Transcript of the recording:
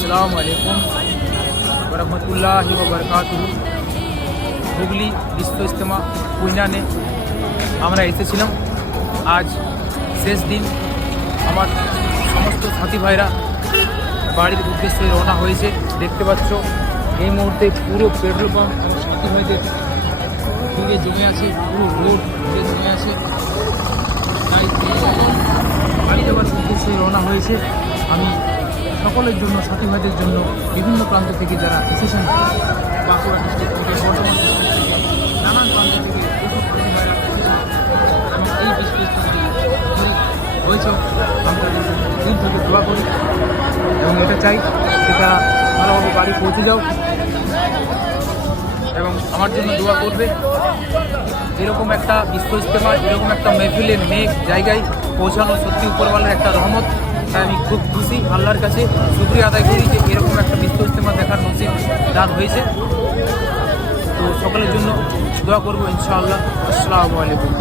আসসালামু আলাইকুম রহমতুল্লাহি ওয়া বারাকাতুহু। হুগলি বিশ্ব ইজতেমা কুইনানে আমরা এসেছিলাম। আজ শেষ দিন। আমার সমস্ত সাথী ভাইরা বাড়ির উদ্দেশ্যে রওনা হয়েছে। দেখতে পাচ্ছ এই মুহূর্তে পুরো পেট্রোল পাম্প এবং সাথী ভাইদের ভিড়ে জমে আছে, পুরো রোড ভিড়ে জমে আছে। তাই বাড়ি যাওয়ার উদ্দেশ্যে রওনা হয়েছে। আমি সকলের জন্য, সাথী ভাইদের জন্য বিভিন্ন প্রান্ত থেকে যারা এসেছেন, বাঁকুড়া ডিস্ট্রিক্ট থেকে, বর্ধমান ডিস্ট্রিক্ট থেকে, নানান প্রান্ত থেকে প্রচুর সাথী ভাইরা এসেছেন এবং এই বিশ্ব হয়েছে। আমি তাদের জন্য দিন থেকে দোয়া করি এবং এটা চাই সেটা ভালোভাবে বাড়ি পৌঁছে যাও এবং আমার জন্য দোয়া করবে। এরকম একটা বিশ্ব ইজতেমা, এরকম একটা মেহফিলে নেক জায়গায় পৌঁছানো সত্যি উপরওয়ালার একটা রহমত। তাই আমি খুব খুশি, আল্লাহর কাছে শুকরিয়া আদায় করি যে এরকম একটা বিশ্ব ইজতেমা দেখার নসিব দান হয়েছে। তো সকলের জন্য দোয়া করবো ইনশাআল্লাহ। আসসালামু আলাইকুম।